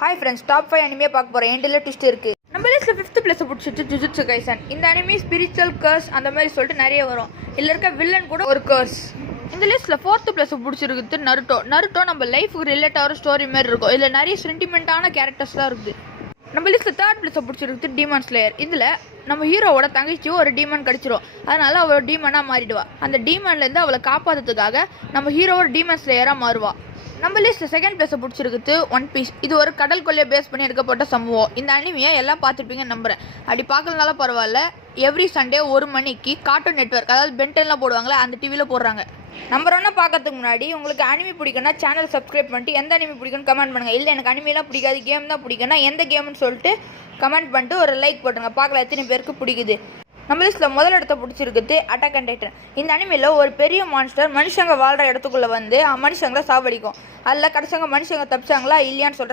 Hi friends, top 5 anime பார்க்க போகிறேன். எண்டில் ட்விஸ்ட் இருக்குது. நம்ம லிஸ்ட்டில் 5th பிளேஸை பிடிச்சிட்டு ஜுஜுட்சு கைசன். இந்த அனிமே ஸ்பிரிச்சுவல் கர்ஸ் அந்த மாதிரி சொல்லிட்டு நிறைய வரும். இதில் இருக்க வில்லன் கூட ஒரு கர்ஸ். இந்த லிஸ்ட்டில் 4th பிளேஸை பிடிச்சிருக்கு நருட்டோ நம்ம லைஃபுக்கு ரிலேட் ஆகிற ஸ்டோரி மாதிரி இருக்கும். இதில் நிறைய சென்டிமெண்ட்டான கேரக்டர்ஸ்லாம் இருக்குது. நம்ம லிஸ்ட்டில் 3rd பிளேஸை பிடிச்சிருக்கு டீமன் ஸ்லேயர். இதில் நம்ம ஹீரோவோட தங்கச்சி ஒரு டீமன் கடிச்சிரும். அதனால அவள் டீமனாக மாறிடுவா. அந்த டீமன்லேருந்து அவளை காப்பாற்றுறதுக்காக நம்ம ஹீரோ ஒரு டீமன் ஸ்லேயராக மாறுவா. நம்ம லிஸ்ட்டில் 2nd பிளேஸை பிடிச்சிருக்கு ஒன் பீஸ். இது ஒரு கடல் கொள்ளையை பேஸ் பண்ணி எடுக்கப்பட்ட சம்பவம். இந்த அனிமையை எல்லாம் பார்த்துருப்பீங்கன்னு நம்புகிறேன். அப்படி பார்க்கலனாலும் பரவாயில்ல, எவ்ரி சண்டே 1 மணிக்கு கார்ட்டூன் நெட்வொர்க், அதாவது பென்டென்லாம் போடுவாங்களே, அந்த டிவியில் போடுறாங்க. நம்பர் 1 பார்க்கறதுக்கு முன்னாடி உங்களுக்கு அனிமி பிடிக்குன்னா சேனல் சப்ஸ்கிரைப் பண்ணிட்டு எந்த அனிமி பிடிக்குன்னு கமெண்ட் பண்ணுங்கள். இல்லை எனக்கு அனிமெலாம் பிடிக்காது, கேம் தான் பிடிக்குன்னா எந்த கேம்னு சொல்லிட்டு கமெண்ட் பண்ணிட்டு ஒரு லைக் போட்டுருங்க. பார்க்கல எத்தனை பேருக்கு பிடிக்குது. நம்ம லிஸ்ட்டில் முதல் இடத்த பிடிச்சிருக்கு அட்டாக் ஆன் டைட்டன். இந்த அனிமையில் ஒரு பெரிய மான்ஸ்டர் மனுஷங்க வாழ்கிற இடத்துக்குள்ளே வந்து மனுஷங்களை சாவடிக்கும். அதில் கடைசியாக மனுஷங்க தப்பிச்சாங்களா இல்லையான்னு சொல்கிற